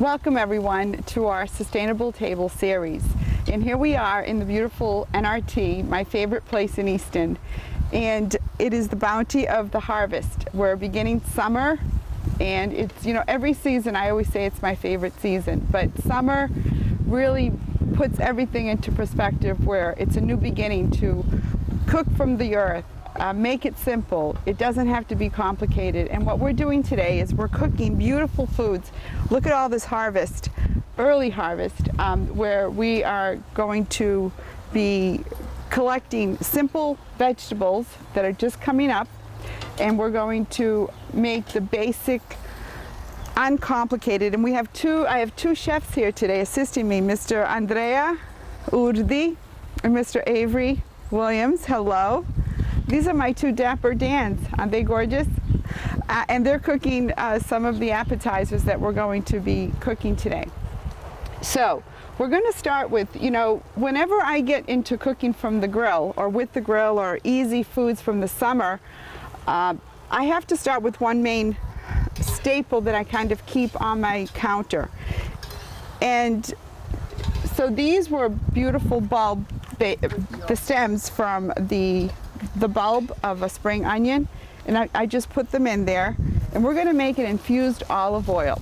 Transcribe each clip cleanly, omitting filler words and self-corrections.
Welcome everyone to our Sustainable Table series. And here we are in the beautiful NRT, my favorite place in Easton. And it is the bounty of the harvest. We're beginning summer, and it's, you know, every season I always say it's my favorite season, but summer really puts everything into perspective, where it's a new beginning to cook from the earth. Make it simple. It doesn't have to be complicated. And what we're doing today is we're cooking beautiful foods. Look at all this harvest, early harvest, where we are going to be collecting simple vegetables that are just coming up, and we're going to make the basic uncomplicated. And I have two chefs here today assisting me, Mr. Andrea Urdi and Mr. Avery Williams. Hello. These are my two dapper Dans. Aren't they gorgeous? And they're cooking some of the appetizers that we're going to be cooking today. So we're going to start with, you know, whenever I get into cooking from the grill or with the grill or easy foods from the summer, I have to start with one main staple that I kind of keep on my counter. And so these were beautiful bulb, the stems from the bulb of a spring onion, and I just put them in there, and we're going to make an infused olive oil.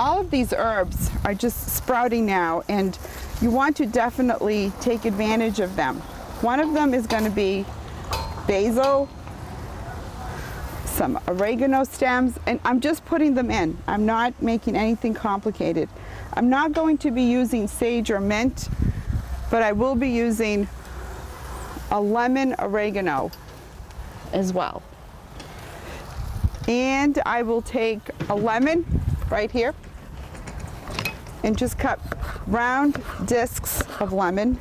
All of these herbs are just sprouting now, and you want to definitely take advantage of them. One of them is going to be basil, some oregano stems, and I'm just putting them in. I'm not making anything complicated. I'm not going to be using sage or mint, but I will be using a lemon oregano as well. And I will take a lemon right here and just cut round discs of lemon.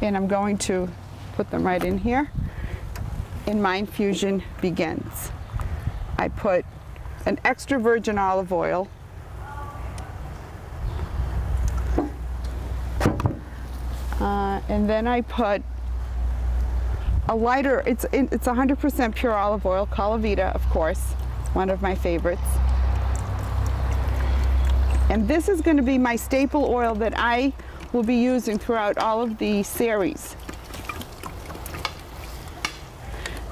And I'm going to put them right in here. And my infusion begins. I put an extra virgin olive oil, and then I put a lighter, it's 100% pure olive oil, Calavita, of course. It's one of my favorites. And this is going to be my staple oil that I will be using throughout all of the series.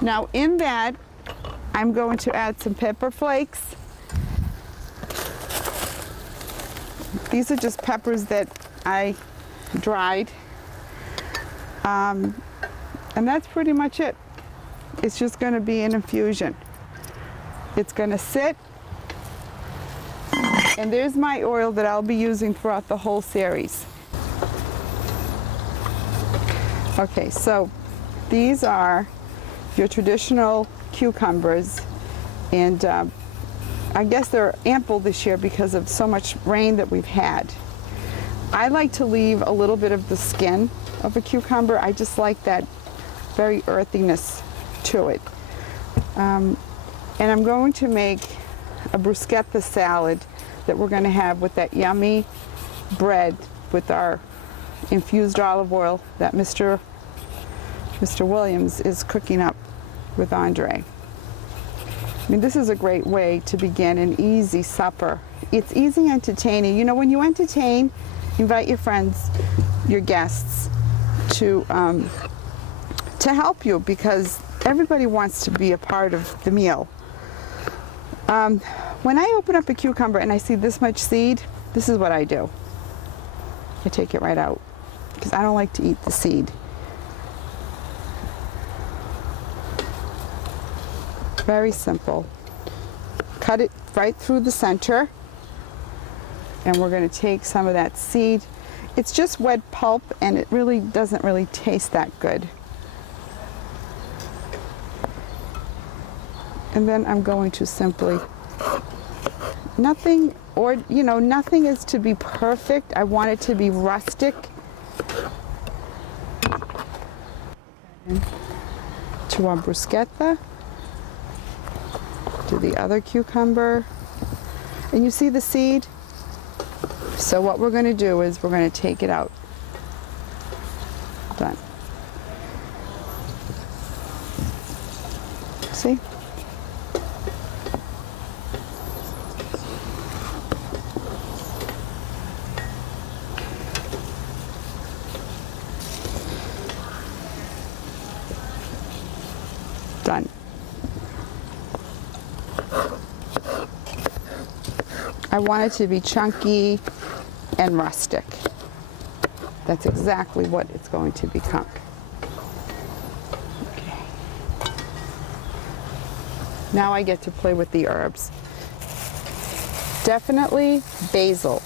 Now in that, I'm going to add some pepper flakes. These are just peppers that I dried. And that's pretty much it. It's just going to be an infusion. It's going to sit. And there's my oil that I'll be using throughout the whole series. Okay, so these are your traditional cucumbers, and I guess they're ample this year because of so much rain that we've had. I like to leave a little bit of the skin of a cucumber. I just like that very earthiness to it. And I'm going to make a bruschetta salad that we're going to have with that yummy bread with our infused olive oil that Mr. Williams is cooking up with Andre. I mean, this is a great way to begin an easy supper. It's easy entertaining. You know, when you entertain, invite your friends, your guests to help you, because everybody wants to be a part of the meal. When I open up a cucumber and I see this much seed, this is what I do. I take it right out because I don't like to eat the seed. Very simple. Cut it right through the center, and we're going to take some of that seed. It's just wet pulp, and it really doesn't really taste that good. And then I'm going to simply, nothing is to be perfect. I want it to be rustic. To our bruschetta, to the other cucumber. And you see the seed? So what we're going to do is we're going to take it out. Done. See? Done. I want it to be chunky and rustic. That's exactly what it's going to become. Okay. Now I get to play with the herbs. Definitely basil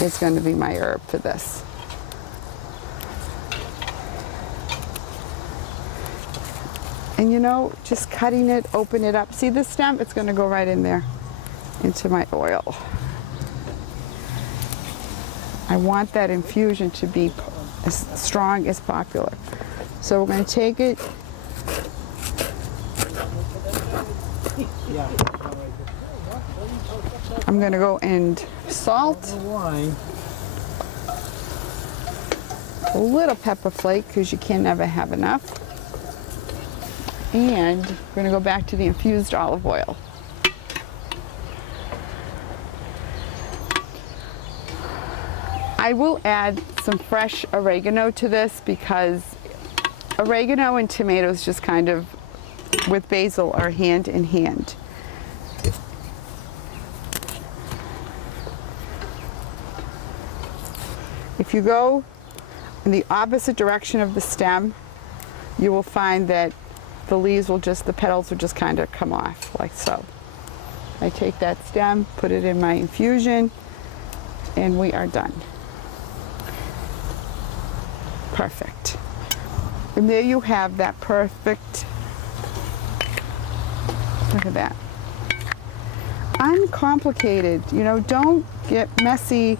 is going to be my herb for this. And you know, just cutting it, open it up. See the stem? It's going to go right in there into my oil. I want that infusion to be as strong as popular. So we're going to take it. I'm going to go and salt. A little pepper flake because you can never have enough. And we're going to go back to the infused olive oil. I will add some fresh oregano to this because oregano and tomatoes just kind of, with basil, are hand in hand. If you go in the opposite direction of the stem, you will find that the leaves will just, the petals will just kind of come off like so. I take that stem, put it in my infusion, and we are done. Perfect. And there you have that perfect, look at that. Uncomplicated, you know, don't get messy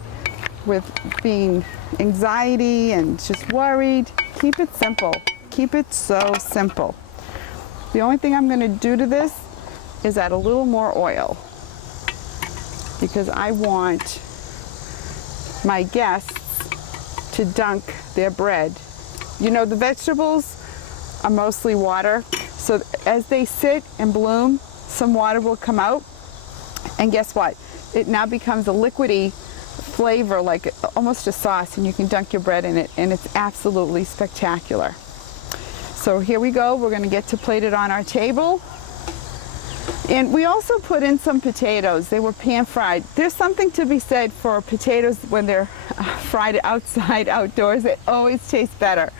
with being anxiety and just worried. Keep it simple. Keep it so simple. The only thing I'm going to do to this is add a little more oil because I want my guests to dunk their bread. You know, the vegetables are mostly water, so as they sit and bloom, some water will come out, and guess what? It now becomes a liquidy flavor, like almost a sauce, and you can dunk your bread in it, and it's absolutely spectacular. So here we go. We're going to get to plate it on our table. And we also put in some potatoes. They were pan fried. There's something to be said for potatoes when they're fried outside, outdoors. They always taste better.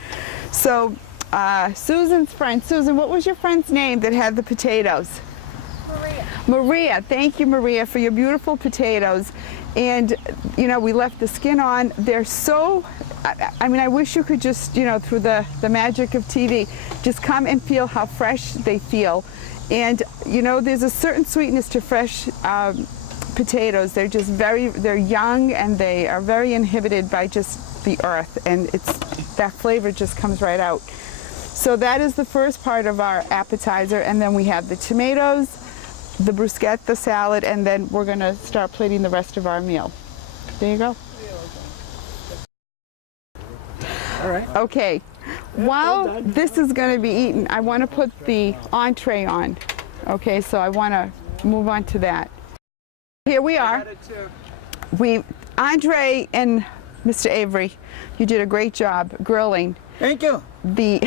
So Susan's friend, Susan, what was your friend's name that had the potatoes? Maria. Maria. Thank you, Maria, for your beautiful potatoes. And, you know, we left the skin on. They're so, I mean, I wish you could just, you know, through the magic of TV, just come and feel how fresh they feel. And, you know, there's a certain sweetness to fresh potatoes. They're just they're young and they are very inhibited by just the earth. And that flavor just comes right out. So that is the first part of our appetizer. And then we have the tomatoes, the bruschetta, the salad, and then we're going to start plating the rest of our meal. There you go. All right. Okay. While this is going to be eaten, I want to put the entree on. Okay, so I want to move on to that. Here we are. Andre and Mr. Avery, you did a great job grilling. Thank you. The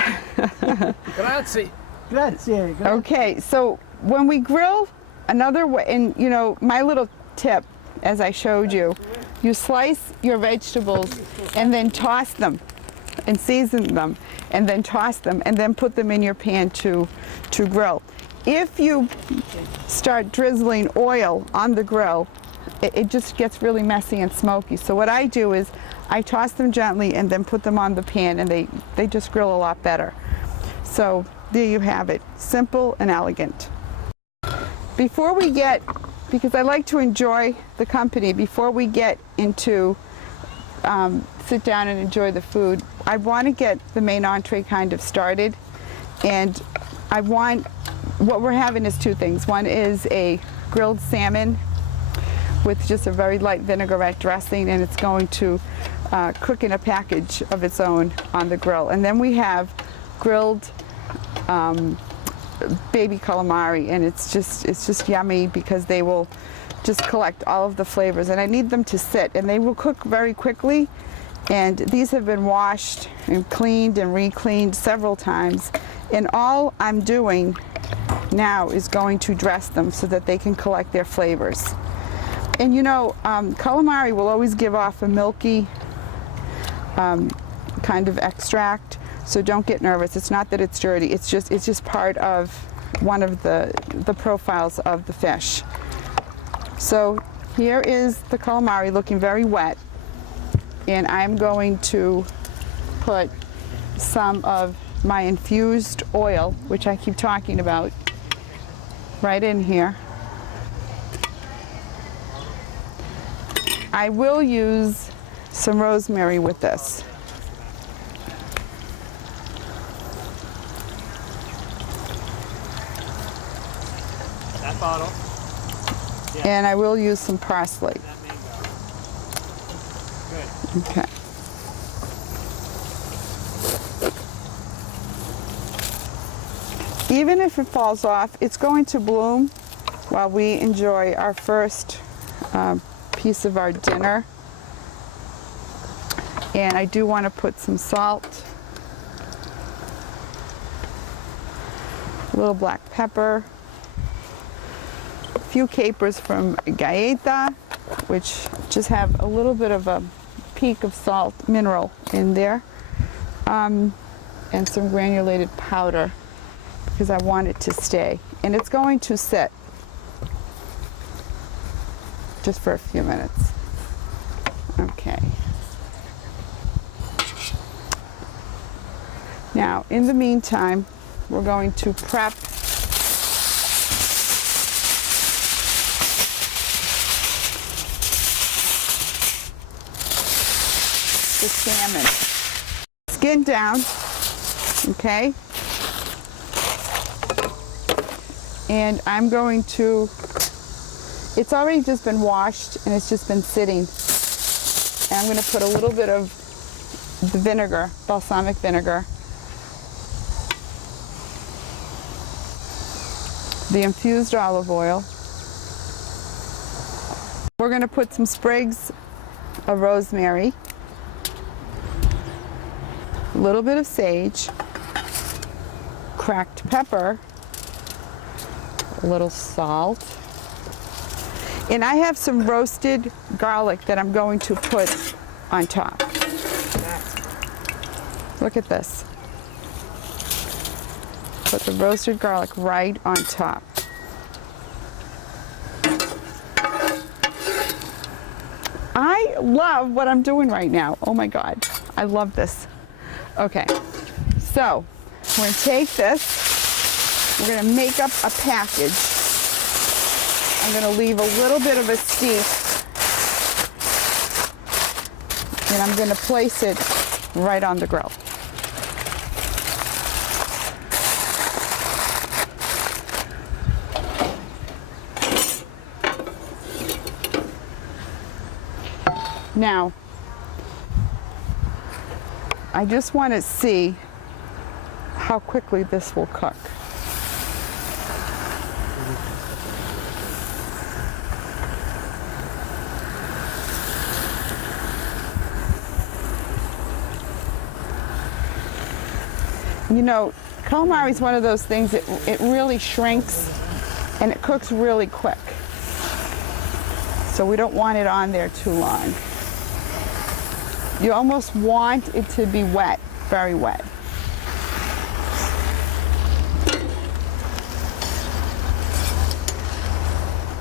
Grazie. Grazie. Okay, so when we grill, another way, and you know, my little tip, as I showed you, you slice your vegetables and then toss them and season them and then toss them and then put them in your pan to grill. If you start drizzling oil on the grill, it just gets really messy and smoky. So what I do is I toss them gently and then put them on the pan, and they just grill a lot better. So there you have it, simple and elegant. Before we get, because I like to enjoy the company, before we get into sit down and enjoy the food, I want to get the main entree kind of started. And what we're having is two things. One is a grilled salmon with just a very light vinaigrette dressing, and it's going to cook in a package of its own on the grill. And then we have grilled baby calamari, and it's just yummy because they will just collect all of the flavors, and I need them to sit, and they will cook very quickly, And these have been washed and cleaned and re-cleaned several times. And all I'm doing now is going to dress them so that they can collect their flavors. And you know, calamari will always give off a milky kind of extract, so don't get nervous. It's not that it's dirty, it's just part of one of the profiles of the fish. So here is the calamari looking very wet, and I'm going to put some of my infused oil, which I keep talking about, right in here. I will use some rosemary with this. That bottle. Yeah. And I will use some parsley. That mango. Good. Okay. Even if it falls off, it's going to bloom while we enjoy our first piece of our dinner. And I do want to put some salt, a little black pepper, a few capers from Gaeta, which just have a little bit of a peak of salt mineral in there, and some granulated powder because I want it to stay. And it's going to sit just for a few minutes. Okay. Now, in the meantime, we're going to prep the salmon. Skin down, okay? And I'm going to, it's already just been washed and it's just been sitting. And I'm going to put a little bit of the vinegar, balsamic vinegar, the infused olive oil. We're going to put some sprigs of rosemary, a little bit of sage, cracked pepper, a little salt, and I have some roasted garlic that I'm going to put on top. Look at this. Put the roasted garlic right on top. I love what I'm doing right now. Oh my God, I love this. Okay, so we're gonna take this, we're gonna make up a package. I'm gonna leave a little bit of a steep, and I'm gonna place it right on the grill. Now, I just want to see how quickly this will cook. You know, calamari is one of those things that it really shrinks and it cooks really quick. So we don't want it on there too long. You almost want it to be wet, very wet.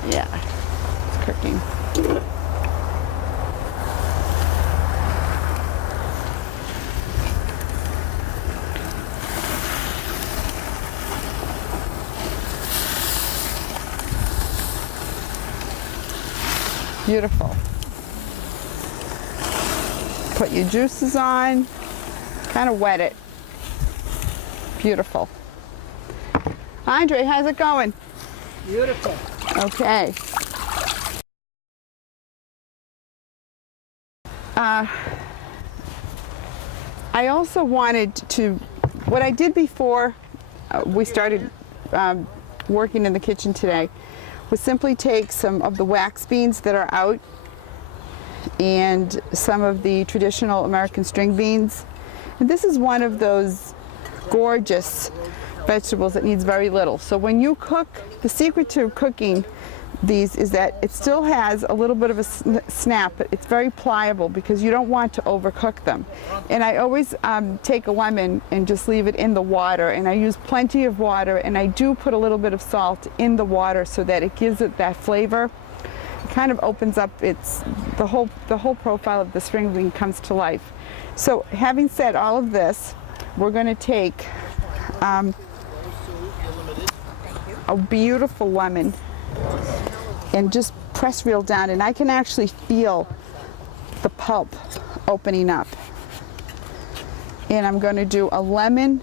Yeah, it's cooking. Beautiful. Put your juices on, kind of wet it. Beautiful. Andre, how's it going? Beautiful. Okay. I also wanted to, what I did before we started working in the kitchen today was simply take some of the wax beans that are out and some of the traditional American string beans. And this is one of those gorgeous vegetables that needs very little. So when you cook, the secret to cooking these is that it still has a little bit of a snap, but it's very pliable because you don't want to overcook them. And I always take a lemon and just leave it in the water, and I use plenty of water, and I do put a little bit of salt in the water so that it gives it that flavor. It kind of opens up the whole profile of the string bean comes to life. So having said all of this, we're going to take a beautiful lemon and just press real down, and I can actually feel the pulp opening up. And I'm going to do a lemon,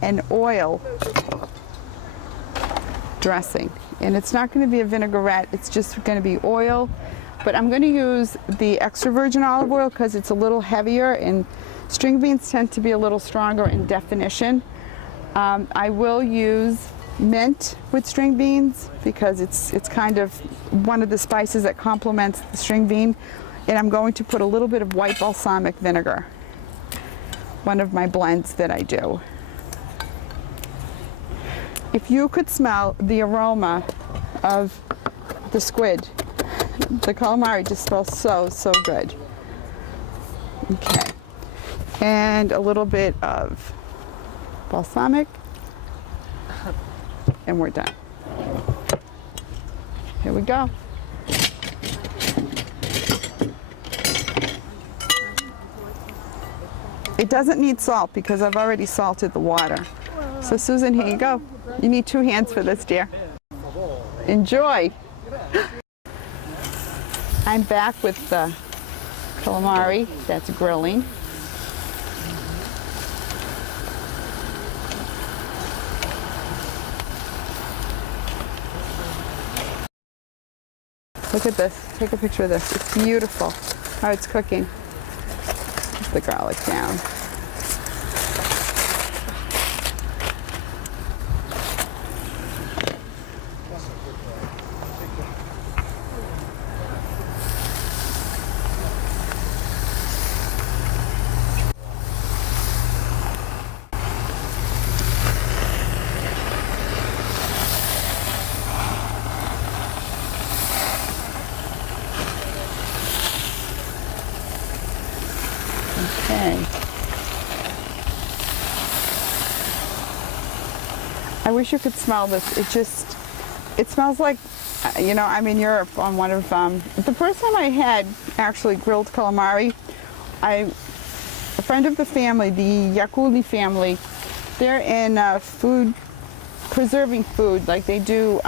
and oil dressing. And it's not going to be a vinaigrette, it's just going to be oil. But I'm going to use the extra virgin olive oil because it's a little heavier, and string beans tend to be a little stronger in definition. I will use mint with string beans because it's kind of one of the spices that complements the string bean. And I'm going to put a little bit of white balsamic vinegar, one of my blends that I do. If you could smell the aroma of the squid, the calamari just smells so good. Okay, and a little bit of balsamic, and we're done. Here we go. It doesn't need salt because I've already salted the water. So Susan, here you go. You need 2 hands for this, dear. Enjoy. I'm back with the calamari that's grilling. Look at this. Take a picture of this. It's beautiful how it's cooking. Put the garlic down. Okay. I wish you could smell this. It smells like, you know, I'm in Europe on one of, the first time I had actually grilled calamari, a friend of the family, the Yakuli family, they're in preserving food, like they do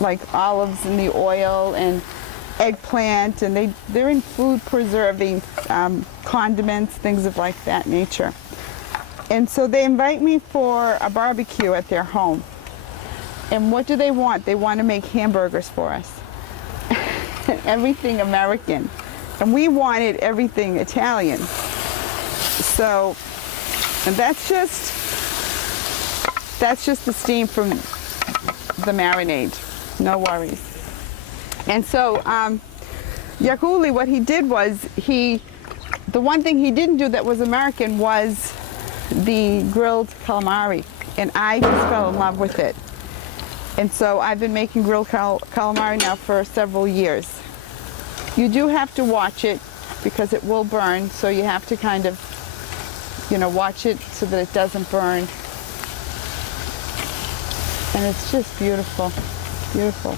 like olives in the oil and eggplant, and they're in food preserving condiments, things of like that nature. And so they invite me for a barbecue at their home. And what do they want? They want to make hamburgers for us. Everything American. And we wanted everything Italian. So, and that's just the steam from the marinade. No worries. And so Yakuli, what he did was the one thing he didn't do that was American was the grilled calamari, and I just fell in love with it. And so I've been making grilled calamari now for several years. You do have to watch it because it will burn, so you have to kind of, you know, watch it so that it doesn't burn. And it's just beautiful, beautiful.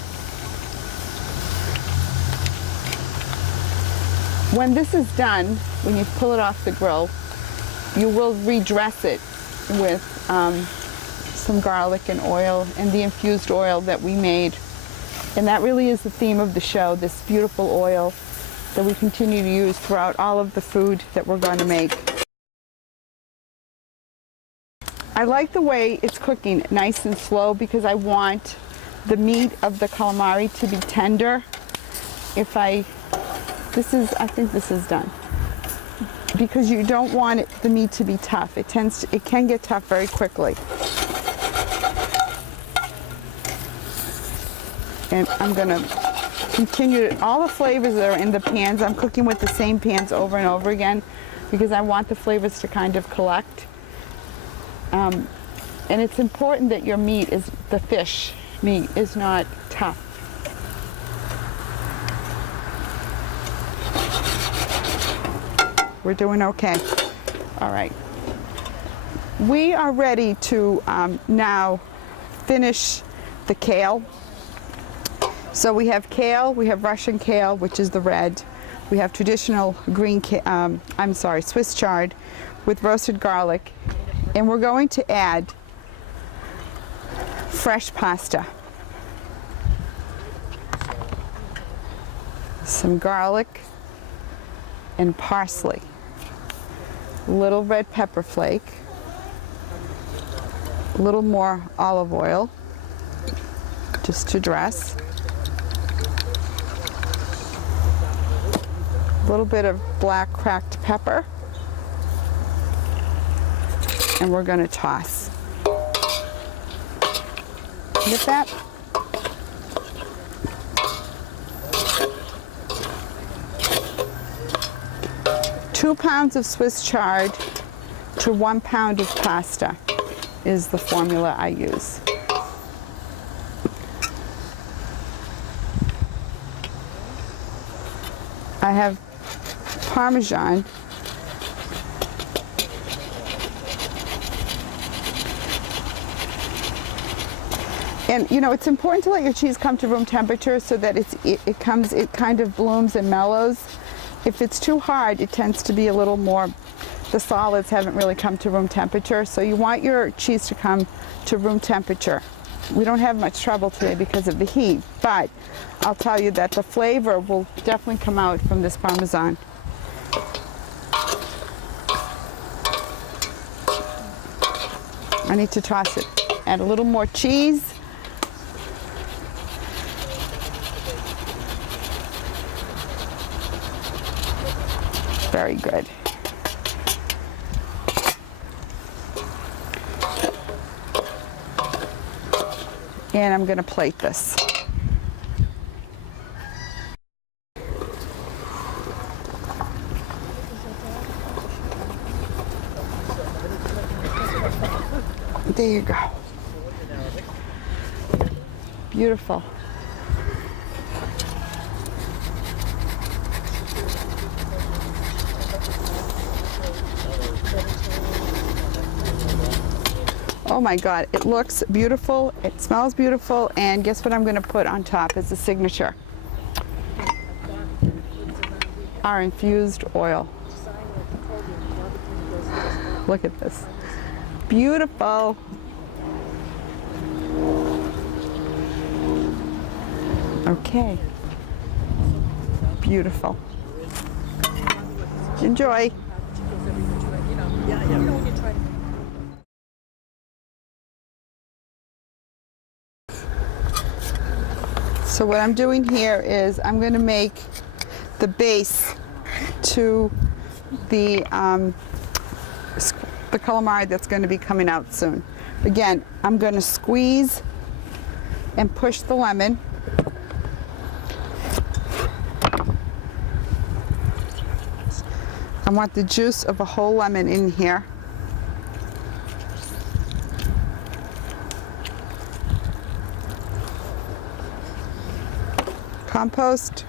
When this is done, when you pull it off the grill, you will redress it with some garlic and oil and the infused oil that we made. And that really is the theme of the show, this beautiful oil that we continue to use throughout all of the food that we're going to make. I like the way it's cooking nice and slow because I want the meat of the calamari to be tender. If I I think this is done. Because you don't want the meat to be tough. It can get tough very quickly. And I'm gonna continue all the flavors that are in the pans. I'm cooking with the same pans over and over again because I want the flavors to kind of collect. And it's important that your meat the fish meat is not tough. We're doing okay. All right. We are ready to now finish the kale. So we have kale, we have Russian kale, which is the red. We have traditional green Swiss chard with roasted garlic. And we're going to add fresh pasta. Some garlic and parsley. A little red pepper flake. A little more olive oil, just to dress. A little bit of black cracked pepper. And we're going to toss. Get that? Two pounds of Swiss chard to 1 pound of pasta is the formula I use. I have Parmesan. And you know, it's important to let your cheese come to room temperature so that it kind of blooms and mellows. If it's too hard, it tends to be a little more, the solids haven't really come to room temperature. So you want your cheese to come to room temperature. We don't have much trouble today because of the heat, but I'll tell you that the flavor will definitely come out from this Parmesan. I need to toss it. Add a little more cheese. Very good. And I'm going to plate this. There you go. Beautiful. Oh my God, it looks beautiful, it smells beautiful, and guess what I'm going to put on top as a signature? Our infused oil. Look at this. Beautiful. Okay. Beautiful. Enjoy. So what I'm doing here is I'm going to make the base to the calamari that's going to be coming out soon. Again, I'm going to squeeze and push the lemon. I want the juice of a whole lemon in here. Compost.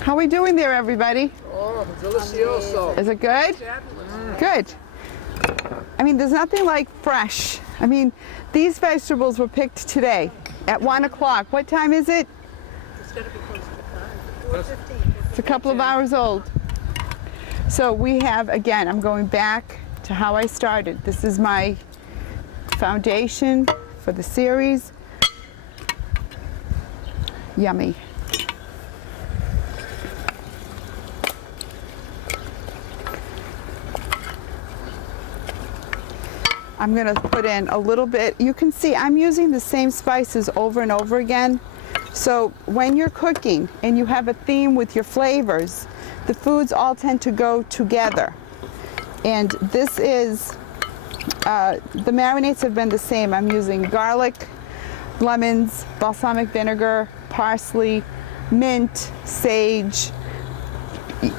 How are we doing there, everybody? Oh, delicioso. Is it good? Good. I mean, there's nothing like fresh. I mean, these vegetables were picked today at 1 o'clock. What time is it? It's got to be close to 5. 4:15. It's a couple of hours old. So we have, again, I'm going back to how I started. This is my foundation for the series. Yummy. I'm going to put in a little bit. You can see I'm using the same spices over and over again. So when you're cooking and you have a theme with your flavors, the foods all tend to go together. And this is, the marinades have been the same. I'm using garlic, lemons, balsamic vinegar, parsley, mint, sage.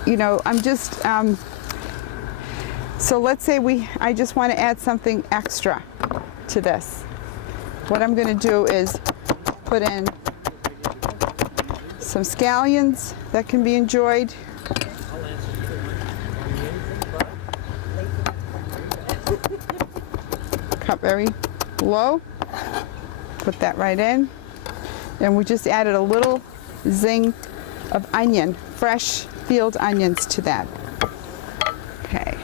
You know, I'm just, so let's say I just want to add something extra to this. What I'm going to do is put in some scallions that can be enjoyed. Cut very low. Put that right in. And we just added a little zing of onion, fresh field onions to that. Okay.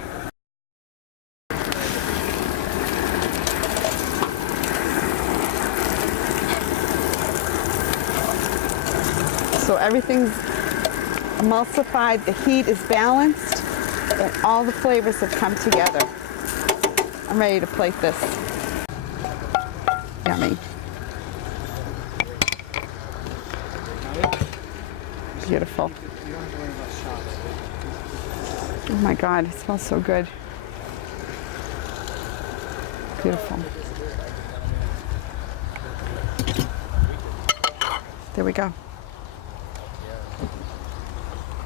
So everything's emulsified, the heat is balanced, and all the flavors have come together. I'm ready to plate this. Yummy. Beautiful. Oh my God, it smells so good. Beautiful. There we go.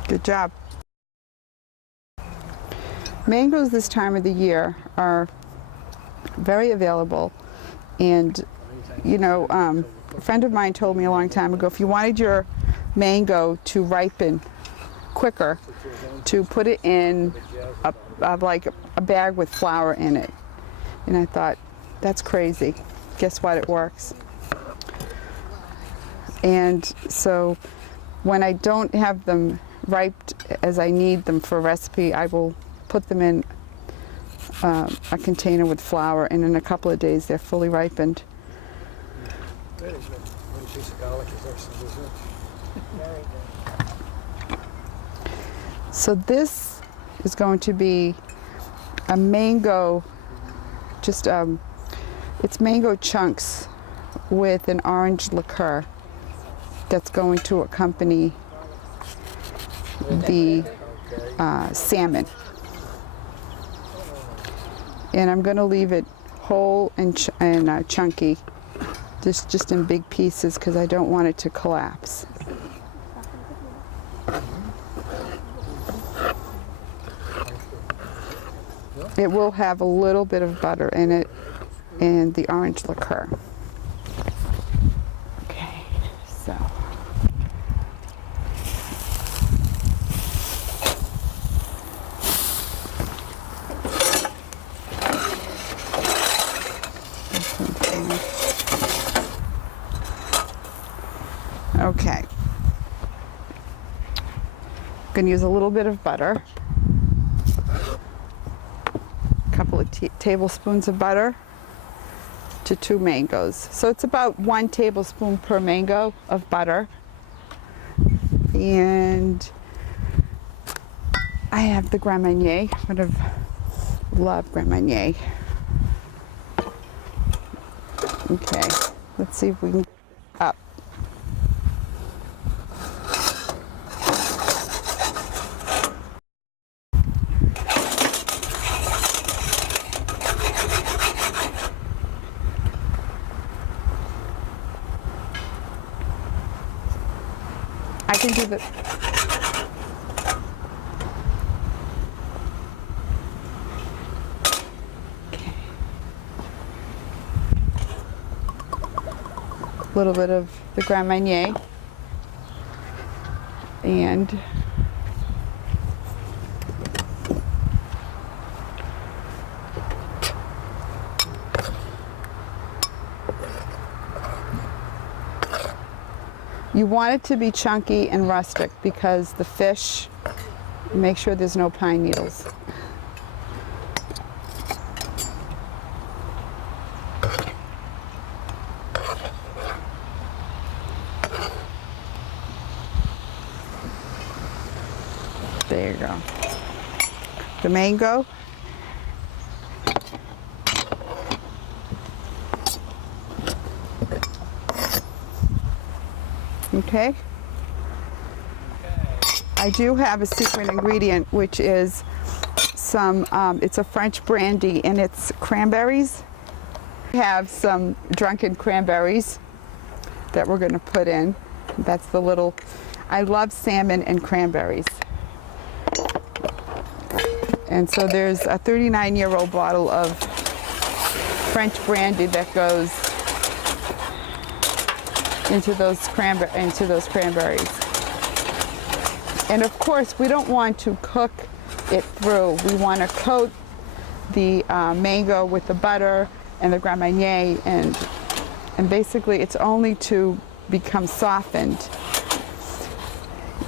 Good job. Mangoes this time of the year are very available, and you know, a friend of mine told me a long time ago, if you wanted your mango to ripen quicker, to put it in like a bag with flour in it. And I thought, that's crazy. Guess what? It works. And so when I don't have them ripe as I need them for a recipe, I will put them in a container with flour, and in a couple of days they're fully ripened. Very good. One piece of garlic is excellent, isn't it? Very good. So this is going to be a mango, just it's mango chunks with an orange liqueur that's going to accompany the salmon. And I'm going to leave it whole and chunky, just in big pieces, because I don't want it to collapse. It will have a little bit of butter in it and the orange liqueur. Okay, so. Okay. I'm going to use a little bit of butter. Couple of tablespoons of butter to 2 mangoes. So it's about 1 tablespoon per mango of butter. And I have the Grand Marnier. I would have loved Grand Marnier. Okay, let's see if we can up. I can do the. A little bit of the Grand Marnier, and you want it to be chunky and rustic because the fish, make sure there's no pine needles. There you go. The mango. Okay. I do have a secret ingredient, which is some, it's a French brandy, and it's cranberries. I have some drunken cranberries that we're going to put in. That's the little, I love salmon and cranberries. And so there's a 39-year-old bottle of French brandy that goes into those cranberries. And of course, we don't want to cook it through. We want to coat the mango with the butter and the Grand Marnier, and basically it's only to become softened.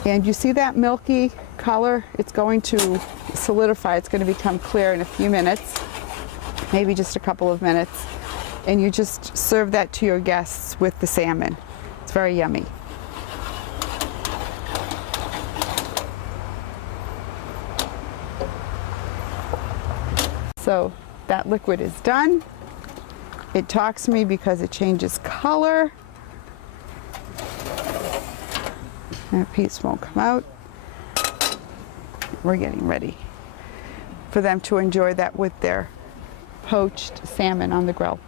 And you see that milky color? It's going to solidify. It's going to become clear in a few minutes, maybe just a couple of minutes. And you just serve that to your guests with the salmon. It's very yummy. So that liquid is done. It talks to me because it changes color. That piece won't come out. We're getting ready for them to enjoy that with their poached salmon on the grill.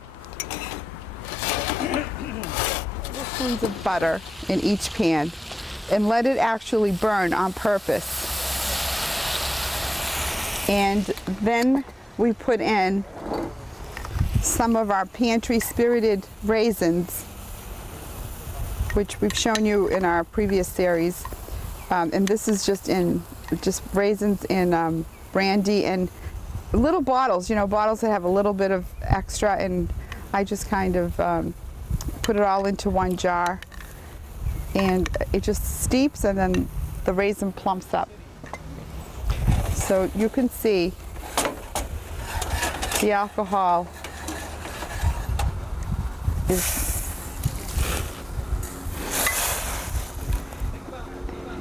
Teaspoons of butter in each pan, and let it actually burn on purpose. And then we put in some of our pantry spirited raisins, which we've shown you in our previous series. And this is just raisins in brandy and little bottles, bottles that have a little bit of extra, and I just kind of put it all into one jar, and it just steeps, and then the raisin plumps up. So you can see the alcohol is,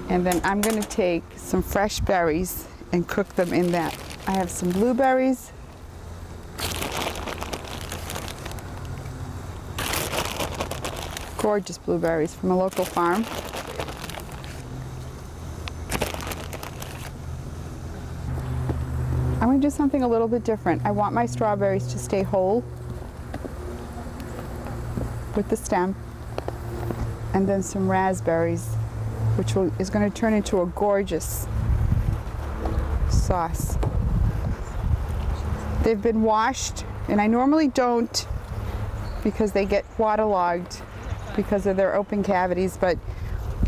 and then I'm going to take some fresh berries and cook them in that. I have some blueberries, gorgeous blueberries from a local farm. I'm going to do something a little bit different. I want my strawberries to stay whole with the stem, and then some raspberries, which is going to turn into a gorgeous sauce. They've been washed, and I normally don't because they get waterlogged because of their open cavities, but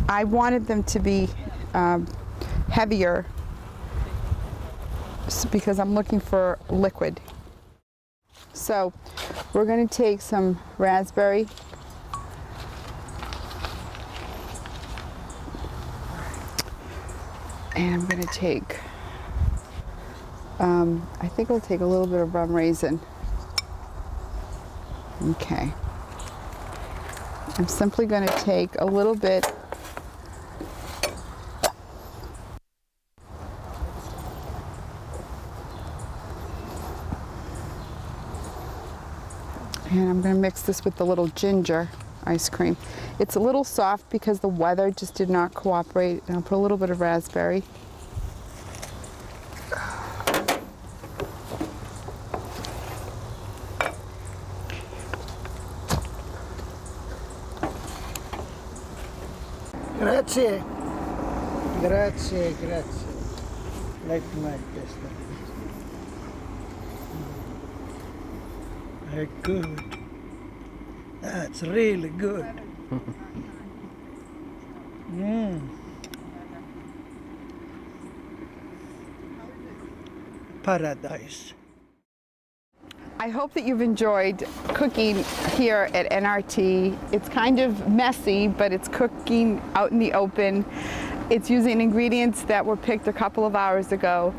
I wanted them to be heavier because I'm looking for liquid. So we're going to take some raspberry and I'm going to take, I think I'll take a little bit of rum raisin. Okay. I'm simply going to take a little bit and I'm going to mix this with the little ginger ice cream. It's a little soft because the weather just did not cooperate, and I'll put a little bit of raspberry. Grazie. Grazie, grazie. Like my best. Very good. That's really good. Paradise. I hope that you've enjoyed cooking here at NRT. It's kind of messy, but it's cooking out in the open. It's using ingredients that were picked a couple of hours ago.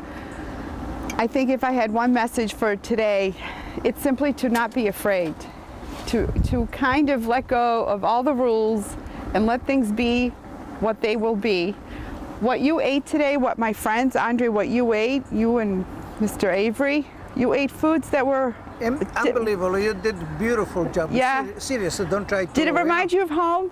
I think if I had one message for today, it's simply to not be afraid, to kind of let go of all the rules and let things be what they will be. What you ate today, what my friends, Andre, what you ate, you and Mr. Avery, you ate foods that were Unbelievable. You did a beautiful job. Yeah. Seriously, don't try to. Did it remind you of home?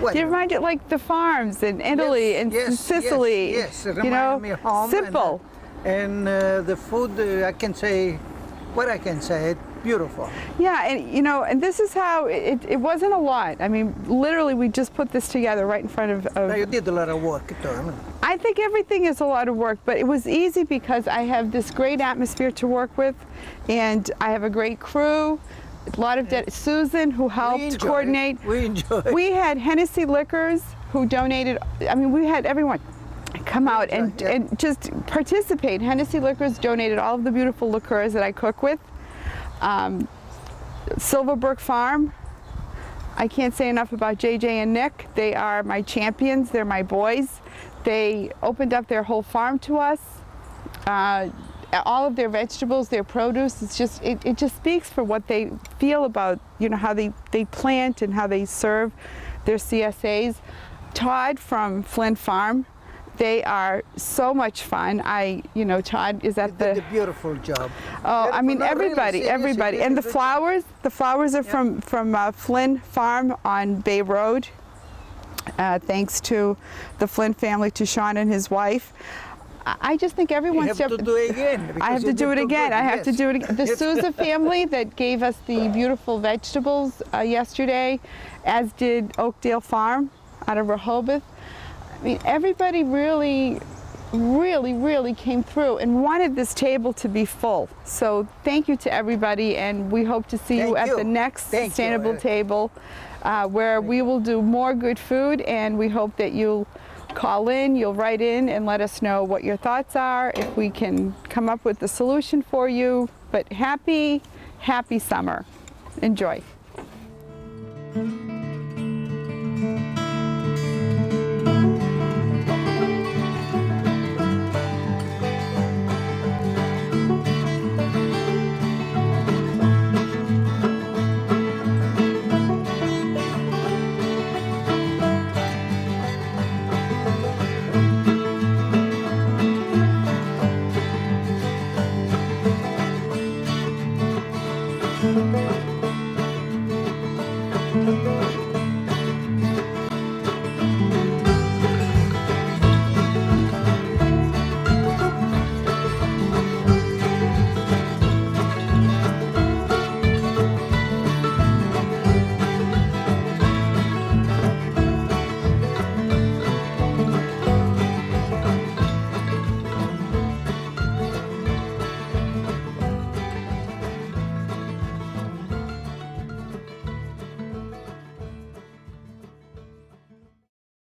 Well, They remind you like the farms in Italy and Sicily. Yes, you remind know, me of home. simple. And the food, I can say, what I can say, beautiful. Yeah, and you know, and this is how it wasn't a lot. I mean, literally, we just put this together right in front of. Now, you did a lot of work, too. I think everything is a lot of work, but it was easy because I have this great atmosphere to work with, and I have a great crew. A lot of Susan, who helped coordinate. We enjoyed. We had Hennessy Liquors, who donated. I mean, we had everyone come out and just participate. Hennessy Liquors donated all of the beautiful liqueurs that I cook with. Silverbrook Farm, I can't say enough about JJ and Nick. They are my champions. They're my boys. They opened up their whole farm to us. All of their vegetables, their produce, it's just it just speaks for what they feel about, you know, how they plant and how they serve their CSAs. Todd from Flint Farm, they are so much fun. Todd is at Did a beautiful job. Oh, I mean, No, really, everybody. seriously, And the good flowers are from Flynn Farm on Bay Road. Thanks to the Flynn family, to Sean and his wife. I just think everyone You have to do it again. I have to do it again. I have to do it again. The Souza family that gave us the beautiful vegetables yesterday, as did Oakdale Farm out of Rehoboth. I mean, everybody really came through and wanted this table to be full. So thank you to everybody, and we hope to see you at the next Sustainable Table, where we will do more good food, and we hope that you'll call in, you'll write in and let us know what your thoughts are, if we can come up with a solution for you. But happy summer. Enjoy.